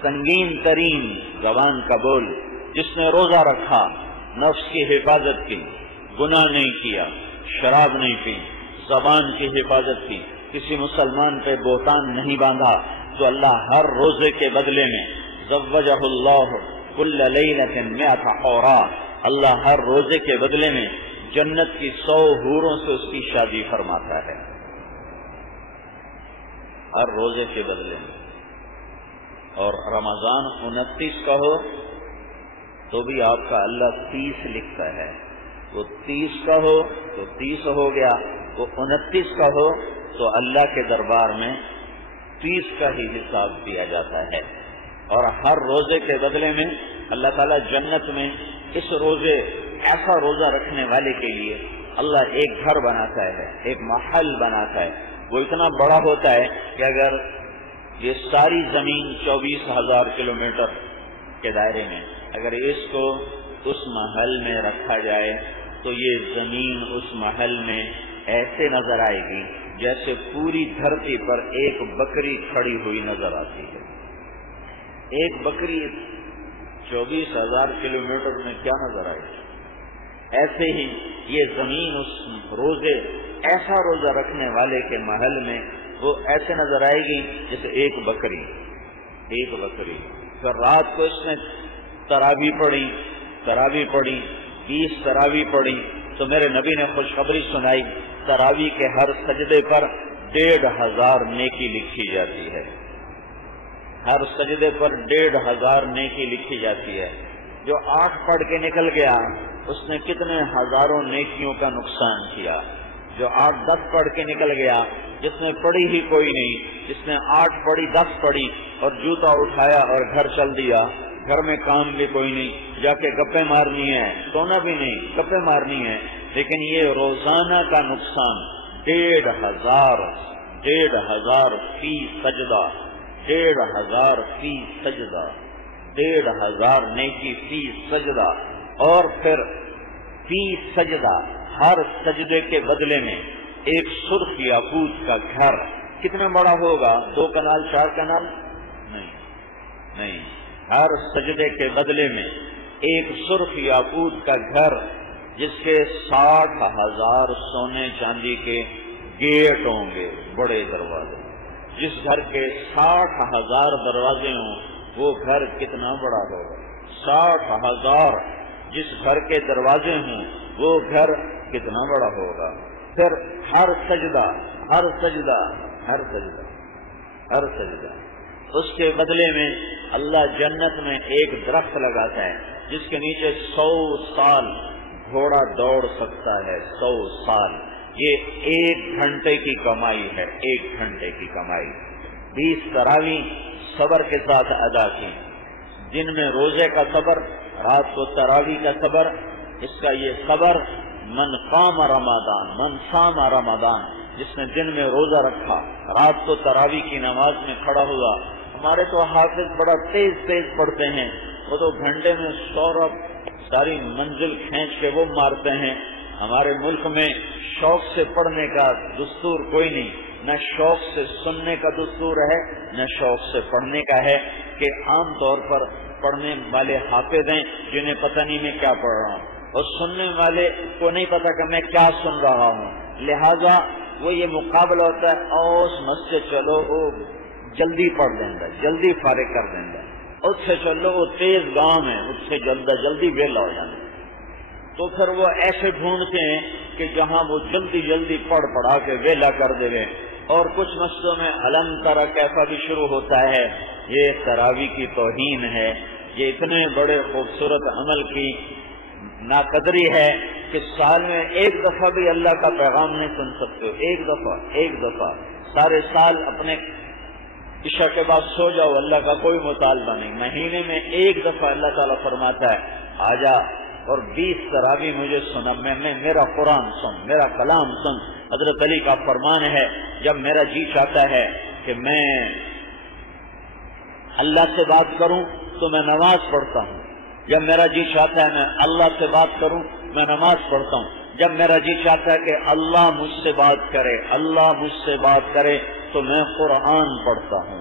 سنگین ترین زبان کا بول، جس نے روزہ رکھا، نفس کی حفاظت کی، گناہ نہیں کیا، شراب نہیں پی، زبان کی حفاظت کی، کسی مسلمان پہ بہتان نہیں باندھا، تو اللہ ہر روزے کے بدلے میں زوجہ اللہ کل لیلۃ 100 حورا، اللہ ہر روزے کے بدلے میں جنت کی 100 حوروں سے اس کی شادی فرماتا ہے، ہر روزے کے بدلے میں۔ اور رمضان 29 کا ہو تو بھی آپ کا اللہ 30 لکھتا ہے، وہ 30 کا ہو تو 30 ہو گیا، وہ 29 کا ہو تو اللہ کے دربار میں 30 کا ہی حساب دیا جاتا ہے۔ اور ہر روزے کے بدلے میں اللہ تعالیٰ جنت میں اس روزے، ایسا روزہ رکھنے والے کے لیے اللہ ایک گھر بناتا ہے، ایک محل بناتا ہے، وہ اتنا بڑا ہوتا ہے کہ اگر یہ ساری زمین 24,000 کلومیٹر کے دائرے میں اگر اس کو اس محل میں رکھا جائے تو یہ زمین اس محل میں ایسے نظر آئے گی جیسے پوری دھرتی پر ایک بکری کھڑی ہوئی نظر آتی ہے۔ ایک بکری 24,000 کلومیٹر میں کیا نظر آئے گی؟ ایسے ہی یہ زمین اس روزے، ایسا روزہ رکھنے والے کے محل میں وہ ایسے نظر آئے گی جیسے ایک بکری۔ پھر رات کو اس نے تراویح پڑھی 20 تراویح پڑھی تو میرے نبی نے خوشخبری سنائی، تراویح کے ہر سجدے پر 1,500 نیکی لکھی جاتی ہے، ہر سجدے پر 1,500 نیکی لکھی جاتی ہے۔ جو 8 پڑھ کے نکل گیا اس نے کتنے ہزاروں نیکیوں کا نقصان کیا، جو 8-10 پڑھ کے نکل گیا، جس نے پڑھی ہی کوئی نہیں، جس نے 8 پڑھی 10 پڑھی اور جوتا اٹھایا اور گھر چل دیا، گھر میں کام بھی کوئی نہیں، جا کے گپے مارنی ہے، سونا بھی نہیں، گپے مارنی ہے، لیکن یہ روزانہ کا نقصان 1,500 فی سجدہ، 1,500 فی سجدہ، 1,500 نیکی فی سجدہ۔ اور پھر فی سجدہ، ہر سجدے کے بدلے میں ایک سرخ یاقوت کا گھر، کتنا بڑا ہوگا؟ 2 کنال 4 کنال نہیں، ہر سجدے کے بدلے میں ایک سرخ یاقوت کا گھر جس کے 60,000 سونے چاندی کے گیٹ ہوں گے، بڑے دروازے، جس گھر کے 60,000 دروازے ہوں وہ گھر کتنا بڑا ہوگا؟ 60,000 جس گھر کے دروازے ہوں وہ گھر کتنا بڑا ہوگا؟ پھر ہر سجدہ اس کے بدلے میں اللہ جنت میں ایک درخت لگاتا ہے جس کے نیچے 100 سال گھوڑا دوڑ سکتا ہے، 100 سال۔ یہ 1 گھنٹے کی کمائی ہے، 1 گھنٹے کی کمائی۔ 20 تراویح صبر کے ساتھ ادا کی، دن میں روزے کا صبر، رات کو تراویح کا صبر۔ اس کا یہ صبر، من قام رمضان، من صام رمضان، جس نے دن میں روزہ رکھا، رات کو تراویح کی نماز میں کھڑا ہوا۔ ہمارے تو حافظ بڑا تیز پڑھتے ہیں، وہ تو گھنٹے میں 100 ساری منزل کھینچ کے وہ مارتے ہیں۔ ہمارے ملک میں شوق سے پڑھنے کا دستور کوئی نہیں، نہ شوق سے سننے کا دستور ہے نہ شوق سے پڑھنے کا ہے، کہ عام طور پر پڑھنے والے حافظ ہیں جنہیں پتہ نہیں میں کیا پڑھ رہا ہوں، اور سننے والے کو نہیں پتا کہ میں کیا سن رہا ہوں، لہذا وہ یہ مقابلہ ہوتا ہے، اوس مسجد چلو وہ جلدی پڑھ دیں گا، جلدی فارغ کر دیں گا، اس سے چلو وہ تیز گام ہے، اس سے جلدی ویلا ہو جانا۔ تو پھر وہ ایسے ڈھونڈتے ہیں کہ جہاں وہ جلدی پڑھا کے ویلا کر دے۔ اور کچھ مسجدوں میں علم ترا کیسا بھی شروع ہوتا ہے، یہ تراویح کی توہین ہے، یہ اتنے بڑے خوبصورت عمل کی ناقدری ہے کہ سال میں 1 دفعہ بھی اللہ کا پیغام نہیں سن سکتے ہو، ایک دفعہ سارے سال اپنے عشاء کے بعد سو جاؤ، اللہ کا کوئی مطالبہ نہیں، مہینے میں 1 دفعہ اللہ تعالیٰ فرماتا ہے آجا اور 20 تراویح مجھے سنا، میرا قرآن سن، میرا کلام سن۔ حضرت علی کا فرمان ہے، جب میرا جی چاہتا ہے کہ میں اللہ سے بات کروں تو میں نماز پڑھتا ہوں، جب میرا جی چاہتا ہے میں اللہ سے بات کروں میں نماز پڑھتا ہوں، جب میرا جی چاہتا ہے کہ اللہ مجھ سے بات کرے تو میں قرآن پڑھتا ہوں۔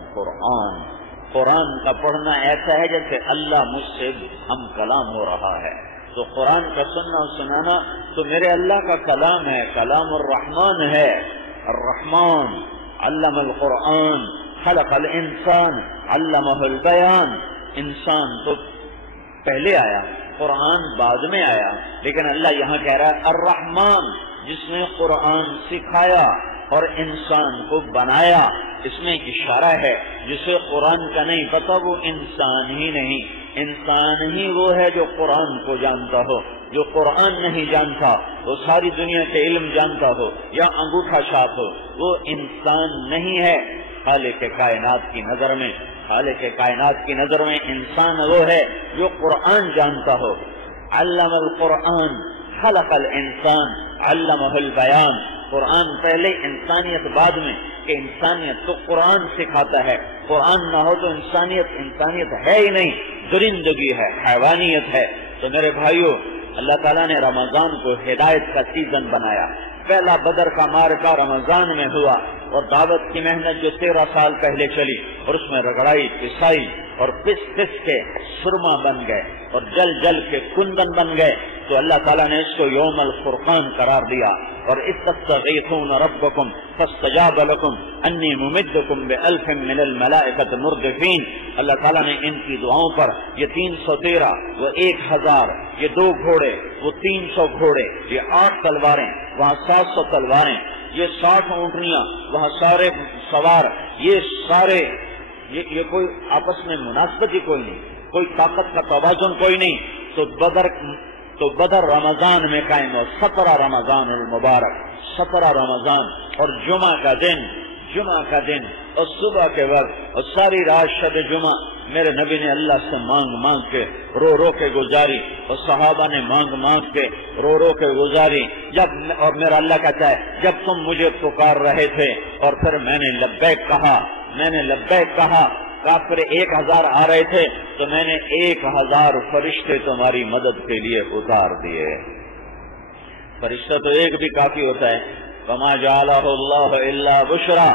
قرآن کا پڑھنا ایسا ہے جیسے اللہ مجھ سے ہم کلام ہو رہا ہے. تو قرآن کا سننا اور سنانا تو میرے اللہ کا کلام ہے، کلام الرحمن ہے. الرحمن علم القرآن خلق الانسان علمہ البیان. انسان تو پہلے آیا، قرآن بعد میں آیا، لیکن اللہ یہاں کہہ رہا ہے الرحمن، جس نے قرآن سکھایا اور انسان کو بنایا. اس میں اشارہ ہے جسے قرآن کا نہیں پتا وہ انسان ہی نہیں. انسان ہی وہ ہے جو قرآن کو جانتا ہو. جو قرآن نہیں جانتا وہ ساری دنیا کے علم جانتا ہو یا انگوٹھا چھاپ ہو، وہ انسان نہیں ہے. خالق کائنات کی نظر میں، خالق کائنات کی نظر میں انسان وہ ہے جو قرآن جانتا ہو. علم القرآن خلق الانسان علمہ البیان. قرآن پہلے، انسانیت بعد میں، کہ انسانیت تو قرآن سکھاتا ہے. قرآن نہ ہو تو انسانیت ہے ہی نہیں، درندگی ہے، حیوانیت ہے. تو میرے بھائیو، اللہ تعالیٰ نے رمضان کو ہدایت کا سیزن بنایا. پہلا بدر کا معرکہ رمضان میں ہوا، اور دعوت کی محنت جو 13 سال پہلے چلی، اور اس میں رگڑائی، پسائی اور پس کے سرما بن گئے اور جل جل کے کندن بن گئے. تو اللہ تعالیٰ نے اس کو یوم الفرقان قرار دیا. اور استغیثون ربکم فاستجاب لکم انی ممدکم بألف من الملائکۃ مردفین. اللہ تعالیٰ نے ان کی دعاؤں پر یہ 313، وہ 1000، یہ 2 گھوڑے، وہ 300 گھوڑے، یہ 8 تلواریں، وہاں 700 تلواریں، یہ 60 اونٹنیاں، وہاں سارے سوار، یہ سارے، یہ کوئی آپس میں مناسبت ہی کوئی نہیں، کوئی طاقت کا توازن کوئی نہیں. تو بدر رمضان میں قائم ہو. 17 رمضان المبارک، 17 رمضان، اور جمعہ کا دن اور صبح کے وقت اور ساری رات شب جمعہ میرے نبی نے اللہ سے مانگ کے رو کے گزاری، اور صحابہ نے مانگ کے رو کے گزاری. اور میرا اللہ کہتا ہے جب تم مجھے پکار رہے تھے اور پھر میں نے لبیک کہا، کافر 1000 آ رہے تھے تو میں نے 1000 فرشتے تمہاری مدد کے لیے اتار دیے. فرشتہ تو ایک بھی کافی ہوتا ہے. وما جعلہ اللہ الا بشرا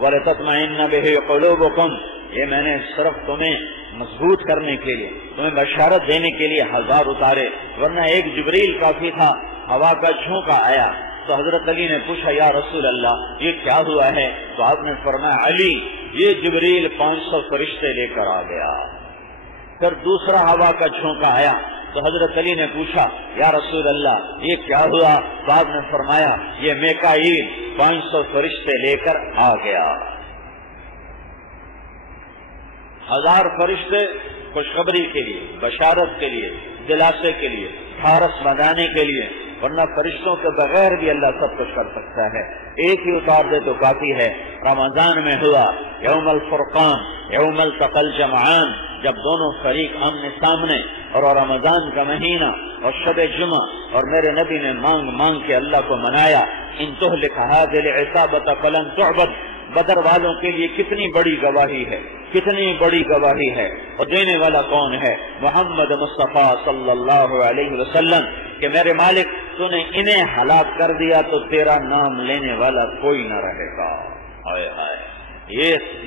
ولتطمئن بہ قلوبکم. یہ میں نے صرف تمہیں مضبوط کرنے کے لیے، تمہیں بشارت دینے کے لیے 1000 اتارے، ورنہ ایک جبریل کافی تھا. ہوا کا جھونکا آیا تو حضرت علی نے پوچھا یا رسول اللہ یہ کیا ہوا ہے؟ تو آپ نے فرمایا علی یہ جبریل 500 فرشتے لے کر آ گیا. پھر دوسرا ہوا کا جھونکا آیا تو حضرت علی نے پوچھا یا رسول اللہ یہ کیا ہوا؟ تو آپ نے فرمایا یہ میکائیل 500 فرشتے لے کر آ گیا. 1000 فرشتے خوشخبری کے لیے، بشارت کے لیے، دلاسے کے لیے، ٹھارس بنانے کے لیے، ورنہ فرشتوں کے بغیر بھی اللہ سب کچھ کر سکتا ہے. ایک ہی اتار دے تو کافی ہے. رمضان میں ہوا یوم الفرقان، یوم التقى الجمعان، جب دونوں فریق آمنے سامنے، اور رمضان کا مہینہ اور شب جمعہ، اور میرے نبی نے مانگ کے اللہ کو منایا. ان تہلک هذه العصابة فلن تعبد. بدر والوں کے لیے کتنی بڑی گواہی ہے، کتنی بڑی گواہی ہے. اور دینے والا کون ہے؟ محمد مصطفیٰ صلی اللہ علیہ وسلم، کہ میرے مالک تو نے انہیں ہلاک کر دیا تو تیرا نام لینے والا کوئی نہ رہے گا. ہائے ہائے،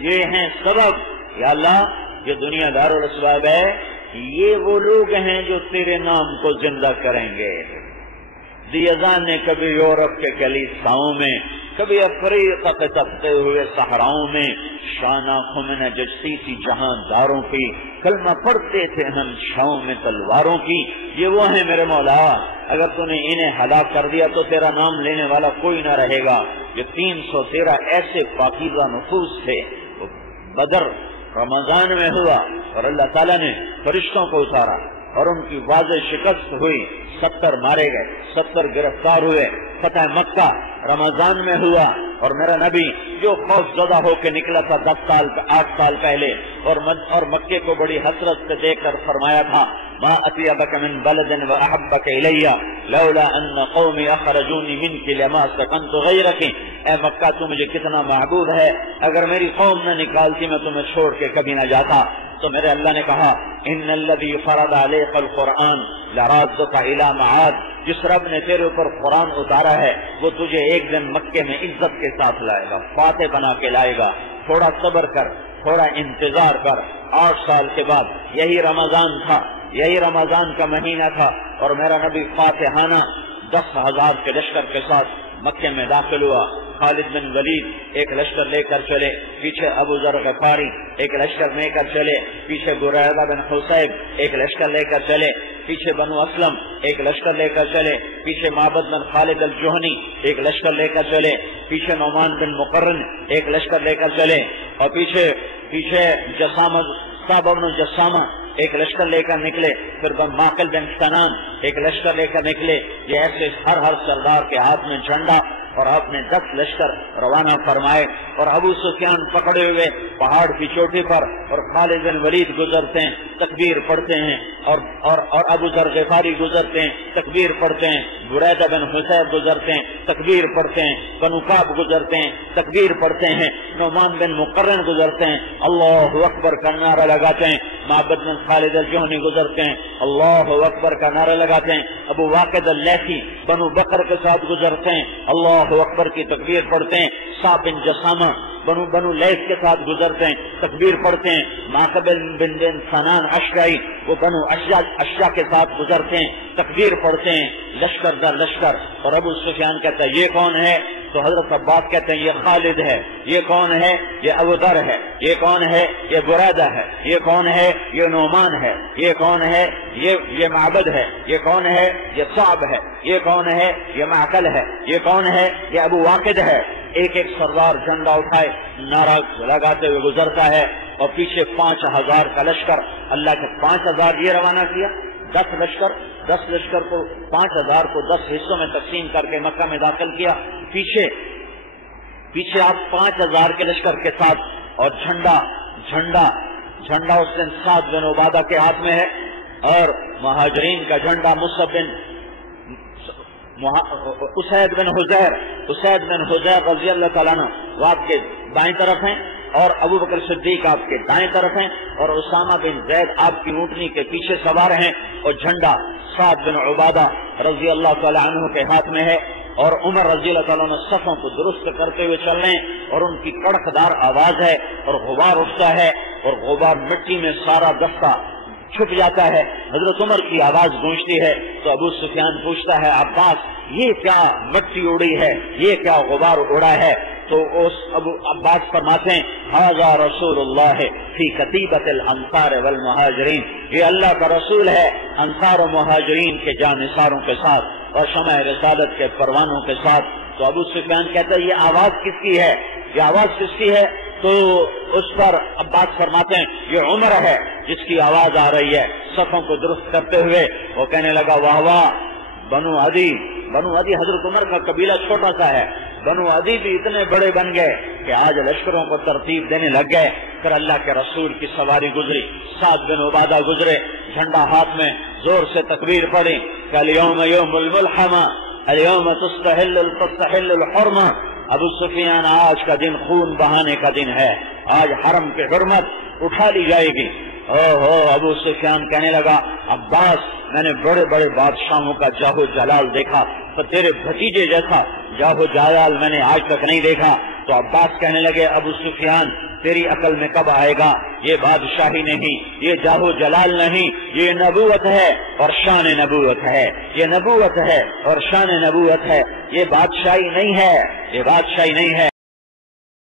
یہ ہیں سبب. یا اللہ یہ دنیا دار الاسباب ہے، یہ وہ لوگ ہیں جو تیرے نام کو زندہ کریں گے. دیزان نے کبھی یورپ کے کلیساؤں میں، کبھی افریقہ کے تپتے ہوئے صحراؤں میں شان آنکھوں میں نہ جچتی تھی جہانداروں کی، کلمہ پڑھتے تھے ہم چھاؤں میں تلواروں کی. یہ وہ ہیں میرے مولا، اگر تو نے انہیں ہلاک کر دیا تو تیرا نام لینے والا کوئی نہ رہے گا. یہ 313 ایسے پاکیزہ نفوس تھے. بدر رمضان میں ہوا اور اللہ تعالیٰ نے فرشتوں کو اتارا اور ان کی واضح شکست ہوئی. 70 مارے گئے، 70 گرفتار ہوئے. فتح مکہ رمضان میں ہوا اور میرا نبی جو خوف زدہ ہو کے نکلا تھا 8 سال پہلے، اور مکے کو بڑی حسرت سے دیکھ کر فرمایا تھا ما اطیبک من بلد واحبک الی لولا ان قومی اخرجونی منک لما سکنت غیرک. اے مکہ تو مجھے کتنا محبوب ہے، اگر میری قوم نہ نکالتی میں تمہیں چھوڑ کے کبھی نہ جاتا. تو میرے اللہ نے کہا ان الذی فرض علیک القرآن لرادک الی معاد. جس رب نے تیرے اوپر قرآن اتارا ہے وہ تجھے ایک دن مکے میں عزت کے ساتھ لائے گا، فاتح بنا کے لائے گا. تھوڑا صبر کر، تھوڑا انتظار کر، 8 سال کے بعد یہی رمضان تھا، یہی رمضان کا مہینہ تھا، اور میرا نبی فاتحانہ 10,000 کے لشکر کے ساتھ مکے میں داخل ہوا۔ خالد بن ولید ایک لشکر لے کر چلے، پیچھے ابو ذر غفاری ایک لشکر لے کر چلے، پیچھے بریدہ بن حصیب ایک لشکر لے کر چلے، پیچھے بنو اسلم ایک لشکر لے کر چلے، پیچھے معبد بن خالد الجہنی ایک لشکر لے کر چلے، پیچھے نعمان بن مقرن ایک لشکر لے کر چلے، اور پیچھے جسامہ صاحب بن جسامہ ایک لشکر لے کر نکلے، پھر ماقل بن سنان ایک لشکر لے کر نکلے۔ یہ ایسے ہر سردار کے ہاتھ میں جھنڈا، اور آپ نے 10 لشکر روانہ فرمائے، اور ابو سفیان پکڑے ہوئے پہاڑ کی چوٹی پر، اور خالد بن ولید گزرتے ہیں تکبیر پڑھتے ہیں، اور ابو ذر غفاری گزرتے ہیں تکبیر پڑھتے ہیں، بریدہ بن حصیب گزرتے ہیں تکبیر پڑھتے ہیں، بنو کعب گزرتے ہیں تکبیر پڑھتے ہیں، نعمان بن مقرن گزرتے ہیں اللہ اکبر کا نعرہ لگاتے ہیں، معبد بن خالد الجہنی گزرتے ہیں اللہ اکبر کا نعرہ لگاتے ہیں، ابو واقد اللیثی بنو بکر کے ساتھ گزرتے ہیں اللہ اکبر کی تکبیر پڑھتے ہیں، صاحب بن جسامہ بنو لیث کے ساتھ گزرتے ہیں تکبیر پڑھتے ہیں، ماقبل بن سنان اشجعی وہ بنو اشجع کے ساتھ گزرتے ہیں تکبیر پڑھتے ہیں، لشکر در لشکر۔ اور ابو سفیان کہتا ہے یہ کون ہے؟ تو حضرت عباس کہتے ہیں یہ خالد ہے۔ یہ کون ہے؟ یہ ابو ذر ہے۔ یہ کون ہے؟ یہ بریدہ ہے۔ یہ کون ہے؟ یہ نعمان ہے۔ یہ کون ہے؟ یہ معبد ہے۔ یہ کون ہے؟ یہ صعب ہے۔ یہ کون ہے؟ یہ معقل ہے۔ یہ کون ہے؟ یہ ابو واقد ہے۔ ایک ایک سردار جھنڈا اٹھائے نعرہ لگاتے ہوئے گزرتا ہے، اور پیچھے 5,000 کا لشکر، اللہ کے 5,000 یہ روانہ کیا، 10 لشکر کو 5,000 کو 10 حصوں میں تقسیم کر کے مکہ میں داخل کیا، پیچھے آپ 5,000 کے لشکر کے ساتھ، اور جھنڈا اس دن سعد بن عبادہ کے ہاتھ میں ہے، اور مہاجرین کا جھنڈا مصعب بن اسید بن حضیر رضی اللہ تعالیٰ عنہ وہ آپ کے بائیں طرف ہیں، اور ابو بکر صدیق آپ کے دائیں طرف ہیں، اور اسامہ بن زید آپ کی اونٹنی کے پیچھے سوار ہیں، اور جھنڈا سعد بن عبادہ رضی اللہ تعالیٰ عنہ کے ہاتھ میں ہے، اور عمر رضی اللہ تعالیٰ عنہ صفوں کو درست کرتے ہوئے چل رہے ہیں، اور ان کی کڑکدار آواز ہے، اور غبار اٹھتا ہے، اور غبار مٹی میں سارا دستہ چھپ جاتا ہے، حضرت عمر کی آواز گونجتی ہے، تو ابو سفیان پوچھتا ہے عباس یہ کیا مٹی اڑی ہے، یہ کیا غبار اڑا ہے؟ تو ابو عباس فرماتے ہیں ھذا رسول اللہ فی کتیبۃ الانصار والمہاجرین، یہ اللہ کا رسول ہے انصار و مہاجرین کے جانثاروں کے ساتھ اور شمع رسالت کے پروانوں کے ساتھ۔ تو ابو سفیان کہتا ہے یہ آواز کس کی ہے؟ یہ آواز کس کی ہے؟ تو اس پر عباس فرماتے ہیں یہ عمر ہے جس کی آواز آ رہی ہے صفوں کو درست کرتے ہوئے۔ وہ کہنے لگا واہ واہ، بنو عدی حضرت عمر کا قبیلہ چھوٹا سا ہے، بنو عدی بھی اتنے بڑے بن گئے کہ آج لشکروں کو ترتیب دینے لگ گئے۔ پھر اللہ کے رسول کی سواری گزری، سعد بن عبادہ گزرے، جھنڈا ہاتھ میں، زور سے تکبیر پڑھی کہ الیوم یوم الملحمہ الیوم تستحل الحرمہ، ابو سفیان آج کا دن خون بہانے کا دن ہے، آج حرم کی حرمت اٹھا لی جائے گی۔ ابو سفیان کہنے لگا عباس میں نے بڑے بڑے بادشاہوں کا جاہو جلال دیکھا، تو تیرے بھتیجے جیسا جاہو جلال میں نے آج تک نہیں دیکھا۔ تو عباس کہنے لگے ابو سفیان تیری عقل میں کب آئے گا، یہ بادشاہی نہیں، یہ جاہو جلال نہیں، یہ نبوت ہے اور شان نبوت ہے، یہ نبوت ہے اور شان نبوت ہے، یہ بادشاہی نہیں ہے، یہ بادشاہی نہیں ہے۔